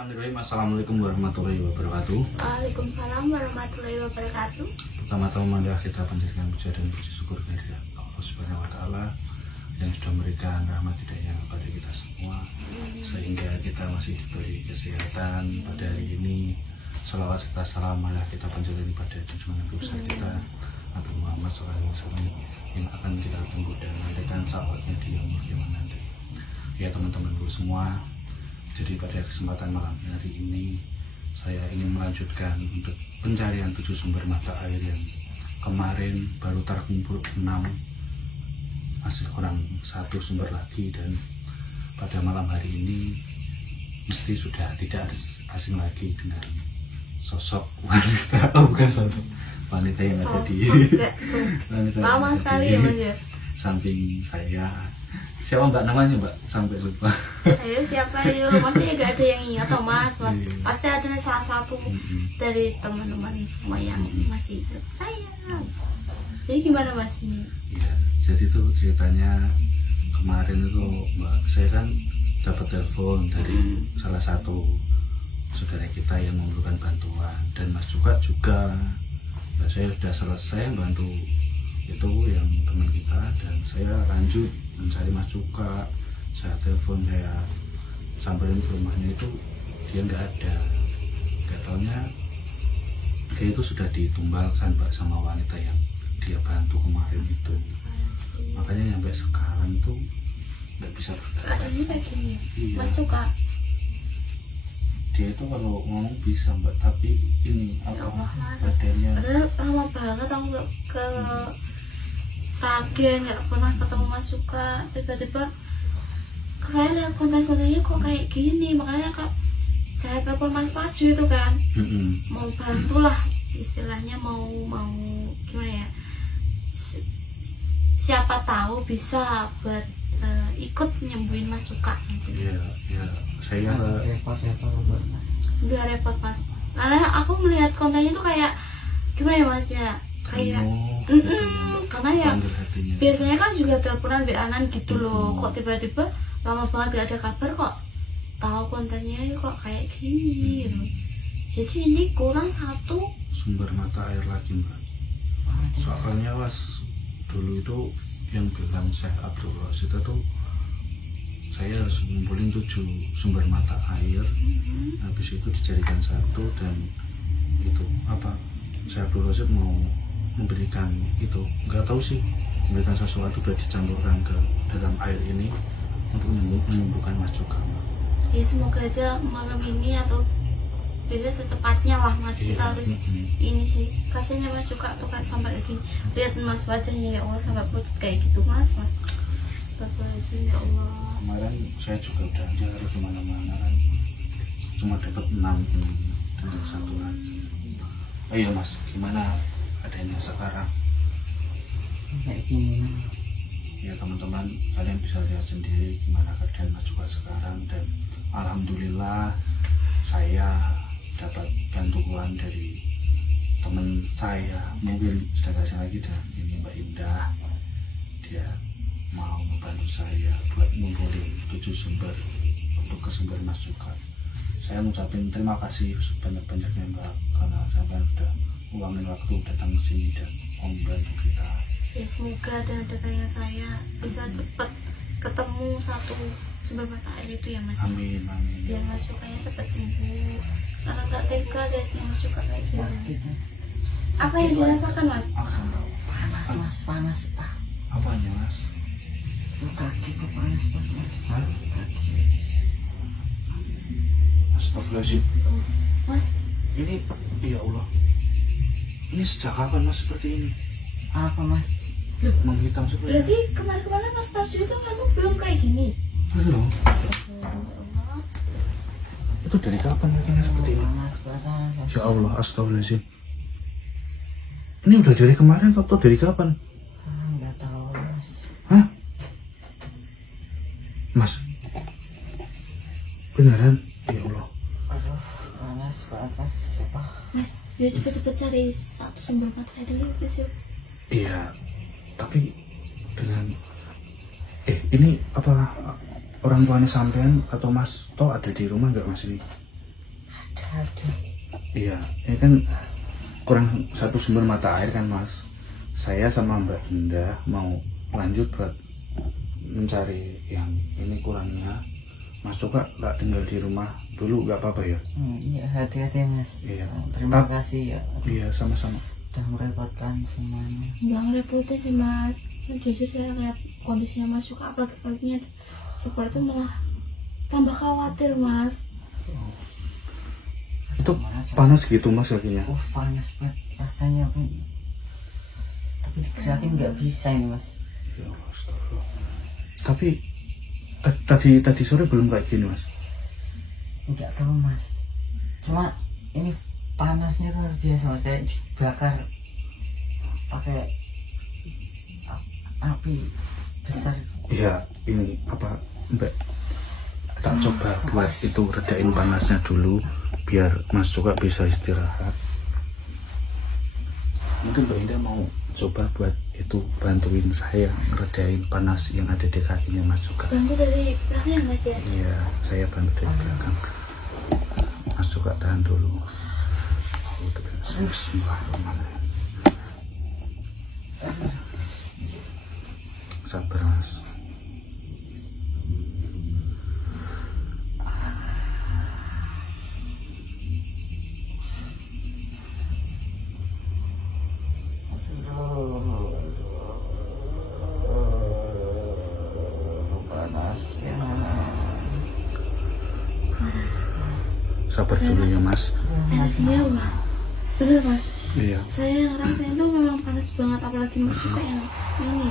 Bismillahirrahmanirrahim. Assalamualaikum warahmatullahi wabarakatuh. Waalaikumsalam warahmatullahi wabarakatuh. Pertama-tama marilah kita panjatkan puja dan puji syukur kehadirat Allah Subhanahu wa taala yang sudah memberikan rahmat hidayah kepada kita semua sehingga kita masih diberi kesehatan pada hari ini. Salawat serta salam marilah kita panjatkan pada junjungan Nabi besar kita Nabi Muhammad SAW yang akan kita tunggu dan nantikan sahabatnya di umur kiamat nanti. Ya teman-temanku semua, jadi pada kesempatan malam hari ini saya ingin melanjutkan untuk pencarian 7 sumber mata air yang kemarin baru terkumpul 6, masih kurang 1 sumber lagi, dan pada malam hari ini mesti sudah tidak asing lagi dengan sosok wanita, bukan sosok wanita yang ada di lama sekali ya Mas ya, samping saya. Siapa mbak namanya mbak? Sampai lupa. Ayo siapa yuk? Pasti gak ada yang ingat toh Mas. Pasti ada salah satu dari teman-teman semua yang masih ingat saya. Jadi gimana Mas ini? Ya, jadi itu ceritanya kemarin itu mbak, saya kan dapat telepon dari salah satu saudara kita yang memerlukan bantuan, dan Mas juga. Nah, saya sudah selesai bantu itu yang teman kita, dan saya lanjut mencari Mas Cuka. Saya telepon, saya samperin ke rumahnya, itu dia nggak ada. Nggak taunya dia itu sudah ditumbalkan mbak sama wanita yang dia bantu kemarin itu. Makanya sampai sekarang tuh nggak bisa bergerak. Ini kayak gini Iya. Mas Cuka. Dia itu kalau ngomong bisa mbak, tapi ini Ya Allah, badannya. padahal lama banget aku gak ke Sragen, gak pernah ketemu Mas Cuka. Tiba-tiba saya lihat konten-kontennya kok kayak gini, makanya kak saya telepon Mas Parju itu kan, mau bantu lah istilahnya, mau gimana ya, siapa tahu bisa buat ikut nyembuhin Mas Cuka gitu. Iya, saya Nggak repot Mas, karena aku melihat kontennya tuh kayak gimana ya Mas ya, kayak karena ya biasanya kan juga teleponan WA-an gitu loh, kok tiba-tiba lama banget gak ada kabar, kok tahu kontennya kok kayak gini gitu. Jadi ini kurang 1 sumber mata air lagi mbak. Soalnya pas dulu itu yang bilang Syekh Abdul Rasid itu saya harus ngumpulin 7 sumber mata air, habis itu dijadikan 1, dan itu apa, Syekh Abdul Rasid mau memberikan itu, nggak tahu sih, memberikan sesuatu buat dicampurkan ke dalam air ini untuk menyembuhkan Mas Cuka. Ya semoga aja malam ini atau bisa secepatnya lah Mas, kita harus ini sih, kasiannya Mas Cuka tuh kan sampai gini, lihat Mas wajahnya ya Allah sampai pucat kayak gitu Mas. Astagfirullahaladzim ya Allah. Kemarin saya juga udah jalan kemana-mana kan, cuma dapat 6 ini dan 1 lagi. Oh iya Mas, gimana adanya sekarang? Kayak gini. Ya teman-teman, kalian bisa lihat sendiri gimana keadaan Mas Cuka sekarang, dan alhamdulillah saya dapat bantuan dari teman saya, mungkin sudah kasih lagi, dan ini Mbak Indah, dia mau membantu saya buat ngumpulin 7 sumber untuk kesembuhan Mas Cuka. Saya ngucapin terima kasih sebanyak-banyaknya Mbak, karena sampai sudah uangin waktu datang ke sini dan membantu kita. Ya semoga dengan datangnya saya bisa cepat ketemu 1 sumber mata air itu ya Mas. Amin, amin. Biar Mas Cukanya cepat sembuh, karena nggak tega deh Mas Cuka kayak gini. Apa yang dirasakan Mas? Panas Mas, panas Pak. Apanya Mas? Kaki kok panas Mas. Hah? Astagfirullahaladzim. Mas, Ini, ya Allah, ini sejak kapan Mas seperti ini? Apa Mas? Menghitam seperti ini? berarti kemarin-kemarin Mas Parju itu kan belum kayak gini. Belum. Astagfirullahaladzim ya Allah. Itu dari kapan kakinya seperti ini? Panas panas. Ya Allah, astagfirullahaladzim. Ini udah dari kemarin atau dari kapan? Nggak tahu Mas. Hah? Mas? Beneran? Ya Allah. Aduh, panas panas apa? Mas, yuk cepet-cepet cari 1 sumber mata air dulu please yuk. Iya, tapi dengan ini apa orang tuanya sampean atau Mas toh ada di rumah nggak Mas ini? Aduh. Iya, ini kan kurang satu sumber mata air kan mas. Saya sama Mbak Indah mau lanjut buat mencari yang ini kurangnya. Mas Suka nggak tinggal di rumah dulu nggak apa-apa ya? Iya, hati-hati mas. Iya. Terima kasih ya. Iya sama-sama. Udah merepotkan semuanya. Nggak ngerepotin sih mas. Jujur saya lihat kondisinya Mas Suka apalagi kakinya seperti itu malah tambah khawatir mas. Itu panas gitu mas kakinya? Panas banget rasanya tapi digerakin nggak bisa ini mas. Ya Allah, astagfirullah. Tapi tadi sore belum kayak gini mas? Nggak tahu mas, cuma ini panasnya luar biasa mas, kayak dibakar pakai api besar. Iya, ini apa Mbak, tak coba buat itu redain panasnya dulu biar Mas Suka bisa istirahat. Mungkin Mbak Indah mau coba buat itu bantuin saya ngeredain panas yang ada di kakinya Mas Suka. Bantu dari belakang mas ya? Iya, saya bantu dari belakang. Mas Suka tahan dulu. Bismillahirrahmanirrahim. Sabar mas. Sabar dulu ya mas. Iya wah, bener mas. Iya. Saya ngerasain tuh memang panas banget, apalagi Mas Suka yang ini.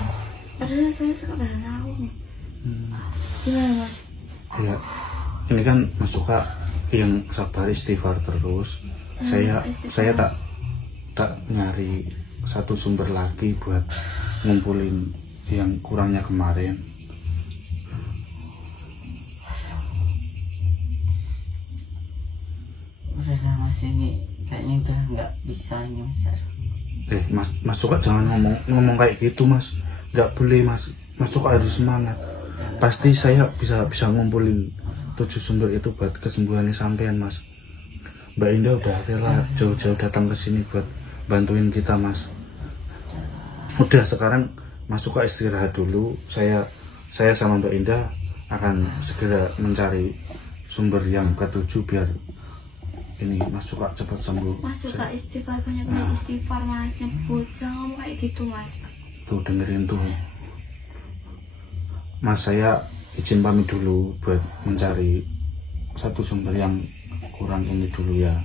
Padahal saya sekedar tahu. Gimana mas? Ya, ini kan Mas Suka yang sabar istighfar terus. Saya tak nyari satu sumber lagi buat ngumpulin yang kurangnya kemarin. Udahlah mas, ini kayaknya udah nggak bisa ini mas. Mas Suka jangan ngomong kayak gitu mas. Nggak boleh mas. Mas Suka harus semangat. Pasti saya bisa ngumpulin 7 sumber itu buat kesembuhannya sampean mas. Mbak Indah udah rela jauh-jauh datang ke sini buat bantuin kita mas. Udah sekarang Mas Suka istirahat dulu. Saya sama Mbak Indah akan segera mencari sumber yang ke-7 biar ini Mas Suka cepat sembuh. Mas Suka istighfar, banyak-banyak istighfar mas. Yang bocah ngomong kayak gitu mas. Tuh dengerin tuh mas, saya izin pamit dulu buat mencari satu sumber yang kurang ini dulu ya.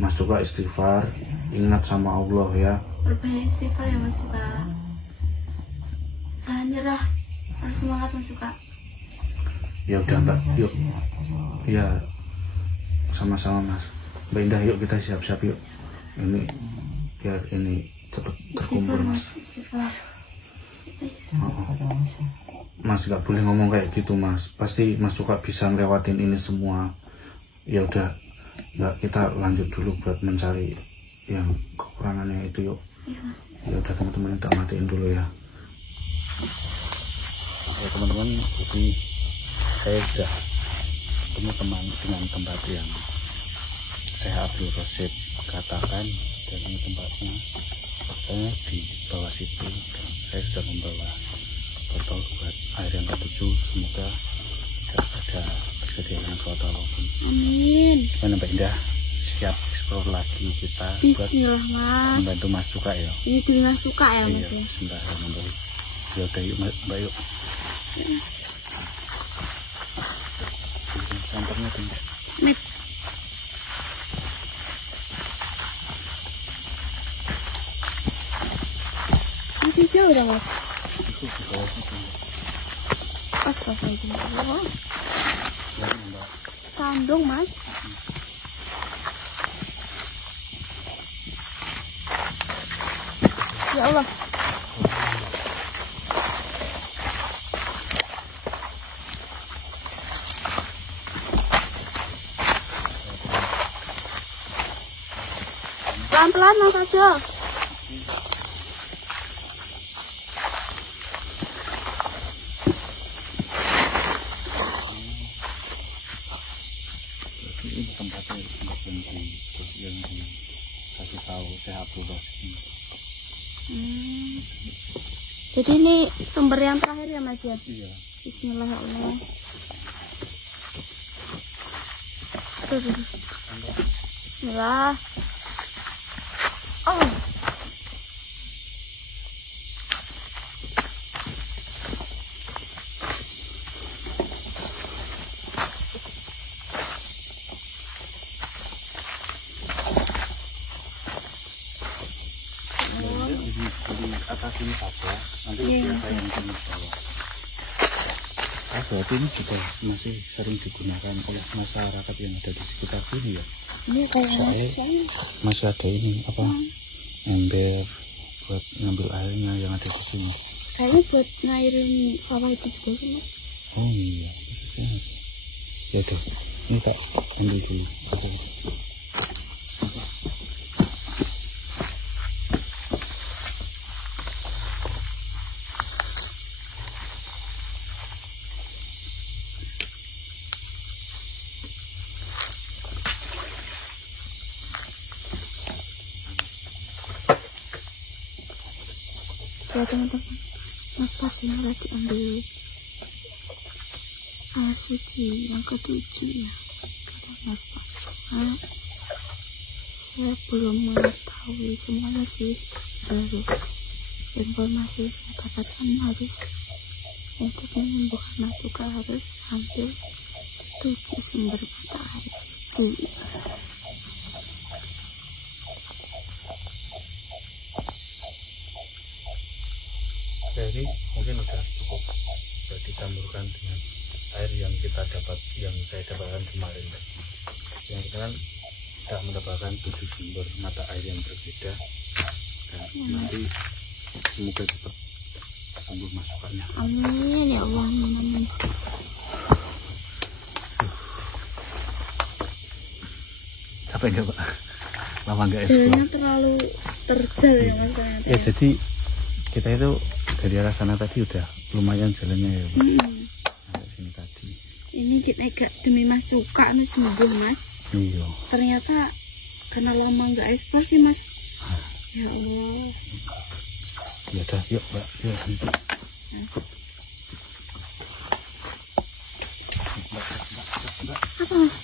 Mas Suka istighfar, ingat sama Allah ya. Berbanyak istighfar ya Mas Suka. Jangan nyerah, harus semangat Mas Suka. Ya udah Mbak, yuk. Ya sama-sama mas. Mbak Indah yuk kita siap-siap yuk. Ini biar ini cepet terkumpul mas. Mas nggak boleh ngomong kayak gitu mas. Pasti Mas Suka bisa ngelewatin ini semua. Ya udah, nggak, kita lanjut dulu buat mencari yang kekurangannya itu yuk. Ya udah teman-teman, kita matiin dulu ya. Ya teman-teman, ini saya sudah ketemu dengan tempat yang saya Abdul Rosid katakan, dan ini tempatnya di bawah situ, dan saya sudah membawa botol buat air yang ke-7. Semoga tidak ada kejadian suatu apapun. Amin. Gimana Mbak Indah, siap explore lagi kita Bismillah mas. membantu Mas Suka ya? Ini demi Mas Suka ya mas Iya, ya? bismillahirrahmanirrahim. Ya udah yuk Mbak yuk. Mas. Santarnya tuh Mbak. Masih jauh dah mas. Itu di bawah situ. Astagfirullahaladzim. Ya Mbak. Sandung mas. Ya Allah. Pelan-pelan mas aja. Ini tempatnya untuk berhenti terus yang kasih tahu saya Abdul Rosid. Jadi ini sumber yang terakhir ya Mas ya? Iya. Bismillahirrahmanirrahim. Bismillah. Oh. Di atas ini saja, nanti biasa yang di bawah. Berarti ini juga masih sering digunakan oleh masyarakat yang ada di sekitar sini ya? Iya kayaknya masih ada ini apa ember buat ngambil airnya yang ada di sini. kayaknya buat ngairin sawah itu juga sih Mas. Oh iya. Ya udah, ini tak ambil dulu. Ya teman-teman, Mas Pars ini lagi ambil air suci yang ke-7 ya, kata Mas Pars. Cuma saya belum mengetahui semuanya sih, baru informasi saya dapatkan harus untuk menyembuhkan Mas juga harus ambil 7 sumber mata air suci. Jadi mungkin udah cukup dicampurkan dengan air yang kita dapat, yang saya dapatkan kemarin. Yang kita kan sudah mendapatkan 7 sumber mata air yang berbeda, dan nanti semoga cepat sembuh masukannya. Amin ya Allah, amin amin. Capek nggak Pak? Lama nggak eksplor? Jalannya terlalu terjal ya Mas ternyata. Ya jadi kita itu dari arah sana tadi udah lumayan jalannya ya Pak. Sampai sini tadi. Ini kita agak demi Mas suka nih sembuh Mas. Iya. Ternyata karena lama nggak eksplor sih Mas. Ya Allah. Ya udah, yuk Mbak. Yuk. Apa Mas?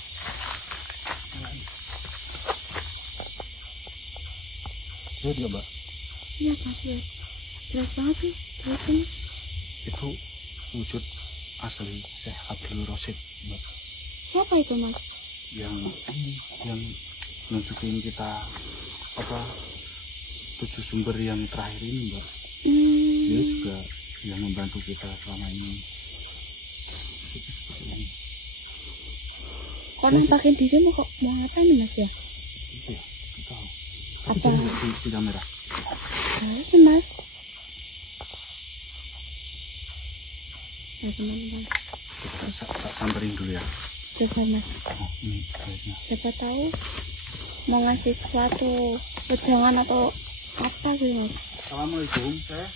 Yuk dia Mbak. Iya Mas ya. Jelas banget sih. Terus ini. Itu wujud asli Syekh Abdul Rosid Mbak. Siapa itu Mas? Yang nunjukin kita apa 7 sumber yang terakhir ini Mbak. Dia juga yang membantu kita selama ini. Itu seperti ini. Kok nampakin diri mau ngapain nih Mas ya? Iya, kita tahu. Apa? Di kamera. Boleh sih Mas. Ya teman-teman. Tak samperin dulu ya. Coba Mas. Oh, ini airnya. Siapa tahu mau ngasih sesuatu wejangan atau apa gitu Mas. Assalamualaikum, saya.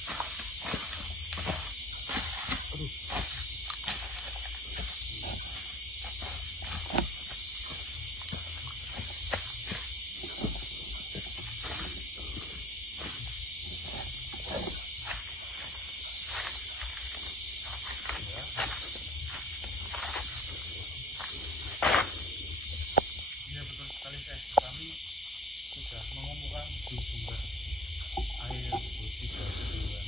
Iya betul sekali saya. Kami sudah mengumpulkan 7 sumber air putih kedua.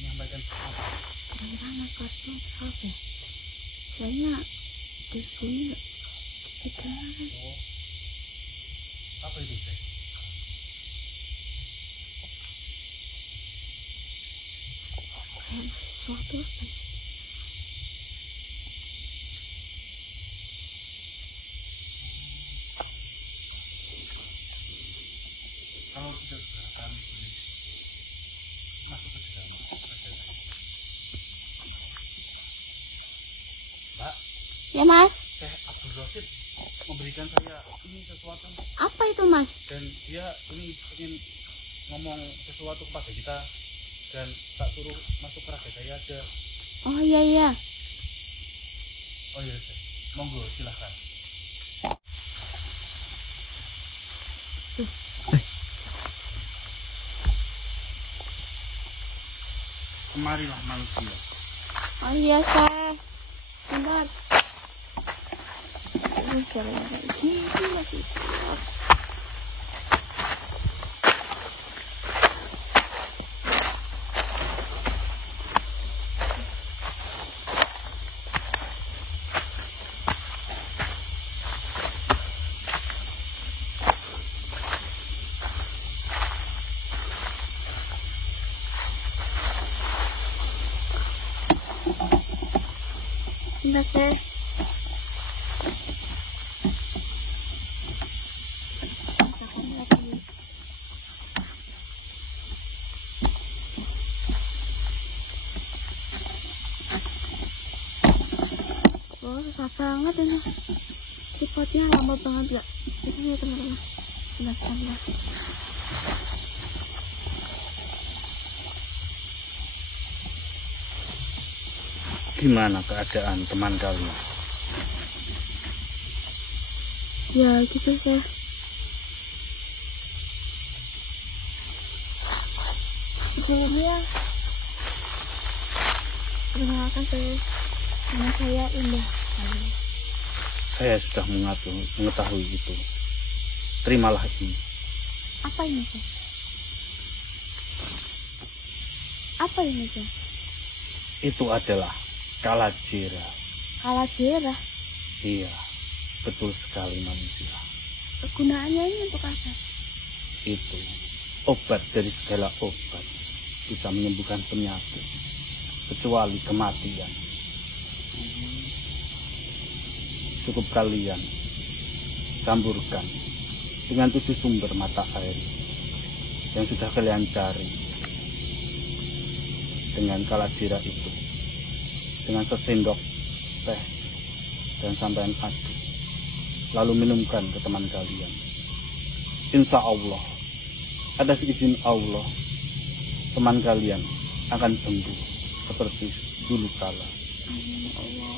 Menyampaikan apa? Gimana karsnya apa? Kayaknya di sini kita Oh, apa itu teh? kayak sesuatu apa ya? Kalau tidak keberatan boleh masuk ke dalam. Mbak, Ya Mas, Syekh Abdul Rosid memberikan saya ini sesuatu, apa itu Mas? dan dia ini ingin ngomong sesuatu kepada kita, dan tak suruh masuk ke raga saya aja. Oh iya iya. Oh iya, monggo silahkan. Kemarilah manusia. Oh iya, Seh. Bentar. Ini jalan kayak gini lagi. Bentar, Seh. Oh, susah banget ini. Tripodnya lama banget gak? Ini ya teman-teman. Bentar. Gimana keadaan teman kalian? Ya gitu, Seh. Sebelumnya perkenalkan saya, nama saya Indah. Saya sudah mengetahui itu. Terimalah ini. Apa ini, Seh? Apa ini, Seh? Itu adalah kalajera. Kalajera? Iya, betul sekali manusia. Kegunaannya ini untuk apa? Itu obat dari segala obat, bisa menyembuhkan penyakit, kecuali kematian. Cukup kalian campurkan dengan 7 sumber mata air yang sudah kalian cari dengan kalajera itu, dengan sesendok teh, dan sampai aduk, lalu minumkan ke teman kalian. Insya Allah, atas izin Allah, teman kalian akan sembuh seperti dulu kala. Amin Allah.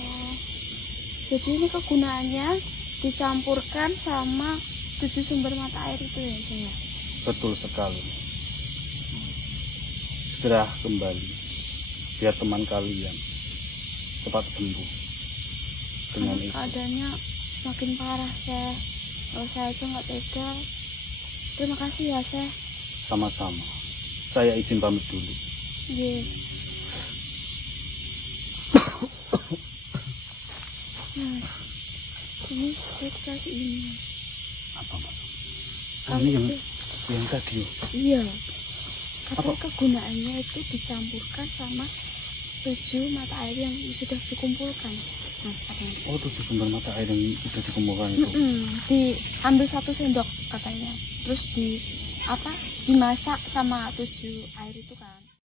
Jadi ini kegunaannya dicampurkan sama 7 sumber mata air itu ya, saya? Betul sekali. Segera kembali, biar teman kalian cepat sembuh dengan itu. Keadaannya makin parah, Seh. Kalau saya aja nggak tega. Terima kasih ya, Seh. Sama-sama. Saya izin pamit dulu. Iya. Nah, ini saya dikasih ini. Apa, Mbak? Kamu Ini sih? yang tadi. Iya. Katanya Apa? kegunaannya itu dicampurkan sama 7 mata air yang sudah dikumpulkan. Nah, katanya. Oh, 7 sumber mata air yang sudah dikumpulkan itu. Diambil 1 sendok katanya. Terus dimasak sama 7 air itu kan.